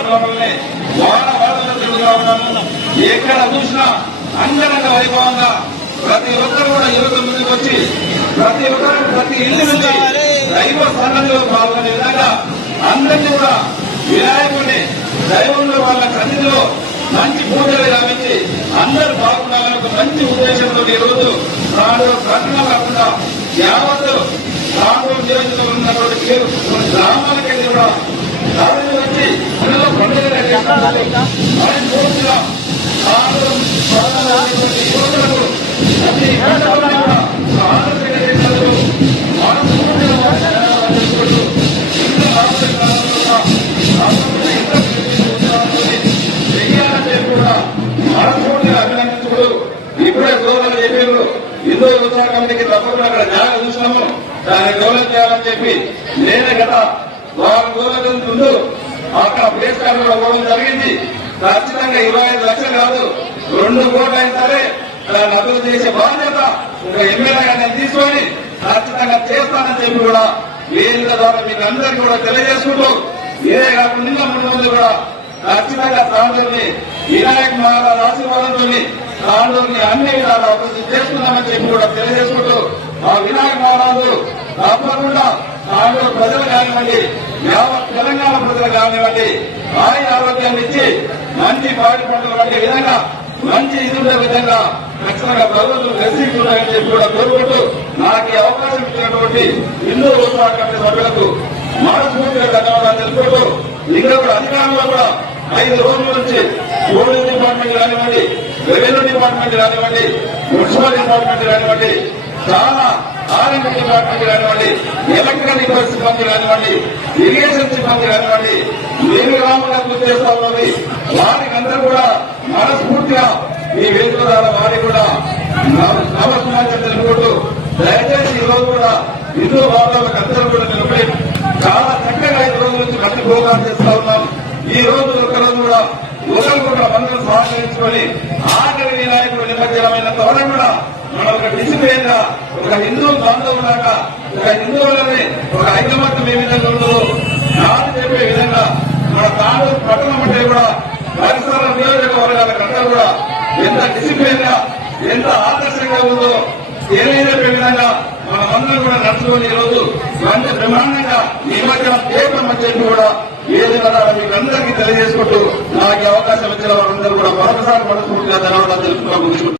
పట్టణంలోనే వాడవాడలో తిరుగుతూ ఉన్నాము. ఎక్కడ చూసినా అంగరంగ వైభవంగా ప్రతి ఒక్కరు కూడా యువత ముందుకు వచ్చి ప్రతి ఒక్కరు ప్రతి ఇల్లు వెళ్ళి దైవ సన్నిధిలో పాల్గొనే విధంగా అందరినీ కూడా వినాయకుడిని దైవంలో వాళ్ళ సన్నిధిలో మంచి పూజలు గావించి అందరూ బాగుండాలని ఒక మంచి ఉద్దేశంతో ఈ రోజు నాలుగు పట్టణం కాకుండా యావత్తు నాలుగు నియోజకవర్గంలో ఉన్నటువంటి గ్రామాలకి కూడా దాడులు వచ్చి పండుగ పూర్తిగా యువకులకు ప్రతి అభినందించుడు ఇప్పుడే గోదావరి చెప్పారు. హిందూ ఉత్సాహ కమిటీకి తప్పకుండా అక్కడ జాగ్రత్త చూసినాము, దాన్ని డెవలప్ చేయాలని చెప్పి నేను గత 4 రోజుల ముందు అక్కడ ప్లేస్ కార్డు కూడా పోవడం జరిగింది. ఖచ్చితంగా 25 లక్షలు కాదు 2 కోట్లు అయినా సరే దాన్ని అభివృద్ధి చేసే బాధ్యత ఒక ఎమ్మెల్యేగా నేను తీసుకొని ఖచ్చితంగా చేస్తానని చెప్పి కూడా వేదిక ద్వారా మీకు అందరికీ కూడా తెలియజేసుకుంటూ ఇదే కాకుండా నిన్న 3 మంది కూడా ఖచ్చితంగా తాండూరుని వినాయక మహారాజు ఆశీర్వాదంతో తాండూరుని అన్ని విధాలు అభివృద్ధి చేసుకున్నామని చెప్పి కూడా తెలియజేసుకుంటూ ఆ వినాయక మహారాజు తప్పకుండా తాండూరు ప్రజలు కానివ్వండి, యావత్ తెలంగాణ ప్రజలు కానివ్వండి, ఆయన ఆరోగ్యాన్ని ఇచ్చి మంచి పాడి పండుగ వంటి విధంగా మంచి ఇదుండే విధంగా ఖచ్చితంగా ప్రభుత్వం దర్శించున్నాయని చెప్పి కూడా కోరుకుంటూ నాకు అవకాశం ఇచ్చినటువంటి హిందూ ఉత్సవ కమిటీ సభ్యులకు మనస్ఫూర్తిగా ధన్యవాదాలు తెలుపుకుంటూ ఇంకా కూడా అధికారంలో కూడా 5 రోజుల నుంచి పోలీస్ డిపార్ట్మెంట్ కానివ్వండి, రెవెన్యూ డిపార్ట్మెంట్ కానివ్వండి, మున్సిపల్ డిపార్ట్మెంట్ కానివ్వండి, చాలా ఆర్ఎంపీ డిపార్ట్మెంట్ కానివ్వండి, ఎలక్ట్రికల్ సిబ్బంది కానివ్వండి, ఇరిగేషన్ సిబ్బంది కానివ్వండి, ఏమి గ్రామంగా పూర్తి చేస్తా ఉన్నది వారికి అందరూ కూడా మనస్ఫూర్తిగా ఈ వేదిక ద్వారా వారికి కూడా నమస్కారం తెలుపుకుంటూ దయచేసి ఈ రోజు కూడా హిందూ భావాలకు అందరూ కూడా నిలబడి చాలా చక్కగా 5 రోజుల నుంచి మంచి ప్రోగ్రాం చేస్తా ఉన్నాం. ఈ రోజు ఒకరోజు కూడా ఒకరికొకరు అందరూ సహకరించుకొని ఆఖరి వినాయకుడు నిమజ్జనమైనంత వరకు కూడా మనం ఒక డిసిప్లిన్ గా ఒక హిందూ బాంధవులాగా ఒక హిందువులని ఒక ఐకమత్యం ఏ విధంగా ఉందో నాకు చెప్పే విధంగా మన తాండూరు పట్టణం అంటే కూడా పరిసర నియోజకవర్గాలకంతా కూడా ఎంత డిసిప్లిన్ గా ఎంత ఆదర్శంగా ఉందో తెలియజేసే విధంగా మనమందరం కూడా నడుచుకొని ఈ రోజు మంచి బ్రహ్మాండంగా నిమజ్జనం చేయమని చెప్పి కూడా ఏదైనా మీకు అందరికీ తెలియజేసుకుంటూ నాకు అవకాశం ఇచ్చిన వారందరూ కూడా మరొకసారి మనస్ఫూర్తిగా ధన్యవాదాలు తెలుపుకుంటూ